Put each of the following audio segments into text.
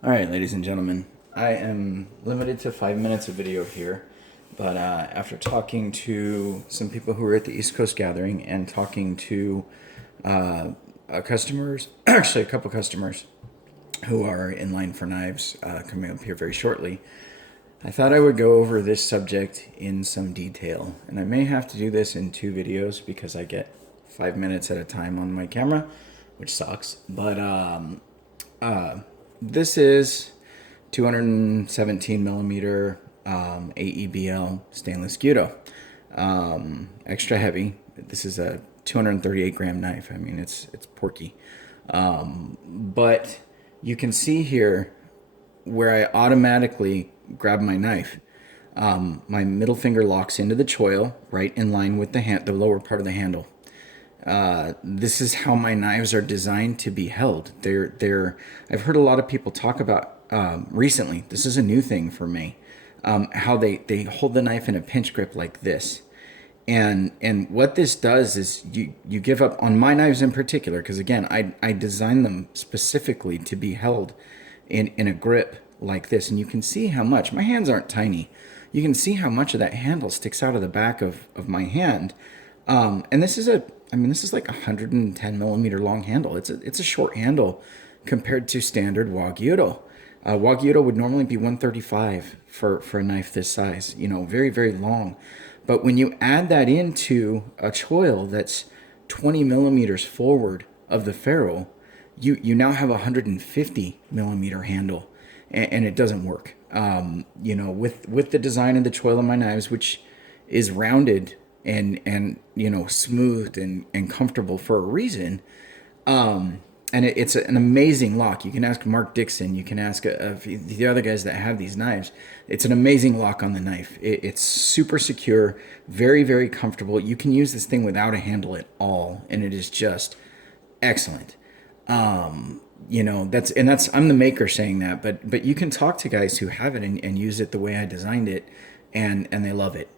All right, ladies and gentlemen, I am limited to 5 minutes of video here, but after talking to some people who were at the East Coast gathering and talking to customers, actually a couple customers who are in line for knives coming up here very shortly, I thought I would go over this subject in some detail. And I may have to do this in two videos because I get 5 minutes at a time on my camera, which sucks. But this is 217 millimeter AEBL stainless Guido. Extra heavy. This is a 238 gram knife. I mean, it's porky. But you can see here where I automatically grab my knife. My middle finger locks into the choil right in line with the lower part of the handle. This is how my knives are designed to be held. I've heard a lot of people talk about recently. This is a new thing for me. How they hold the knife in a pinch grip like this. And what this does is you give up on my knives in particular, because again, I designed them specifically to be held in a grip like this. And you can see how much, my hands aren't tiny. You can see how much of that handle sticks out of the back of my hand. And this is like a 110 millimeter long handle. It's a short handle compared to standard Wagyu. Wagyu would normally be 135 for a knife this size, very, very long. But when you add that into a choil that's 20 millimeters forward of the ferrule, you now have a 150 millimeter handle, and it doesn't work. With the design of the choil of my knives, which is rounded and smoothed and comfortable for a reason. And it's an amazing lock. You can ask Mark Dixon. You can ask the other guys that have these knives. It's an amazing lock on the knife. It's super secure, very, very comfortable. You can use this thing without a handle at all, and it is just excellent. I'm the maker saying that, but you can talk to guys who have it and use it the way I designed it, and they love it.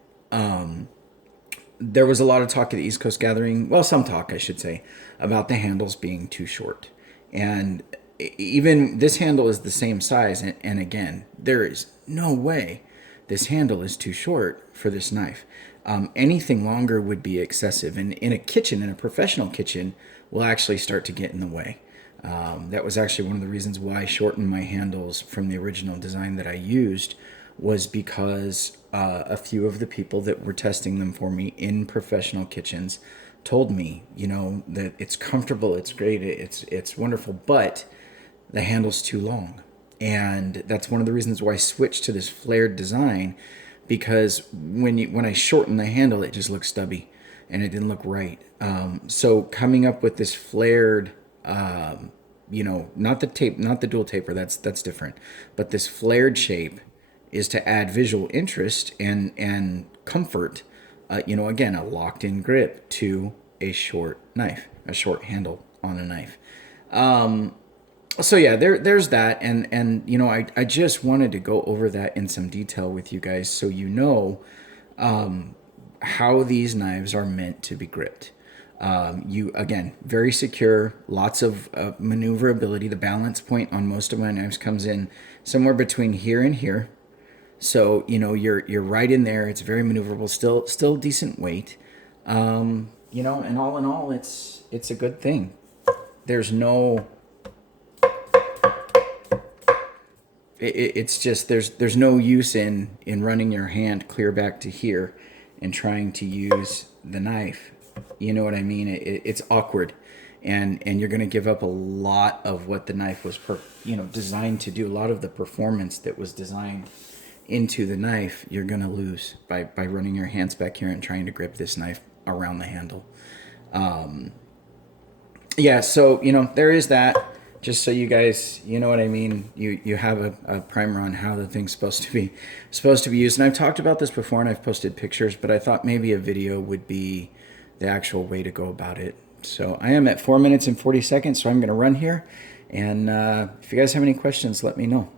There was a lot of talk at the East Coast gathering, well, some talk, I should say, about the handles being too short. And even this handle is the same size. And again, there is no way this handle is too short for this knife. Anything longer would be excessive. And in a kitchen, in a professional kitchen, will actually start to get in the way. That was actually one of the reasons why I shortened my handles from the original design that I used, was because a few of the people that were testing them for me in professional kitchens told me, that it's comfortable, it's great, it's wonderful, but the handle's too long. And that's one of the reasons why I switched to this flared design, because when I shorten the handle, it just looks stubby and it didn't look right. So coming up with this flared, not the dual taper, that's different, but this flared shape is to add visual interest and comfort, again, a locked-in grip to a short knife, a short handle on a knife. So yeah, there's that, and I just wanted to go over that in some detail with you guys, so how these knives are meant to be gripped. Again, very secure, lots of maneuverability. The balance point on most of my knives comes in somewhere between here and here. So, you're right in there. It's very maneuverable, still decent weight. And all in all, it's a good thing. There's no, it's just, there's no use in running your hand clear back to here and trying to use the knife. You know what I mean? It's awkward. And you're going to give up a lot of what the knife was designed to do. A lot of the performance that was designed into the knife, you're going to lose by running your hands back here and trying to grip this knife around the handle. So there is that, just so you guys, you know what I mean, you have a primer on how the thing's supposed to be used. And I've talked about this before and I've posted pictures, but I thought maybe a video would be the actual way to go about it. So I am at 4 minutes and 40 seconds, so I'm going to run here, and if you guys have any questions, let me know.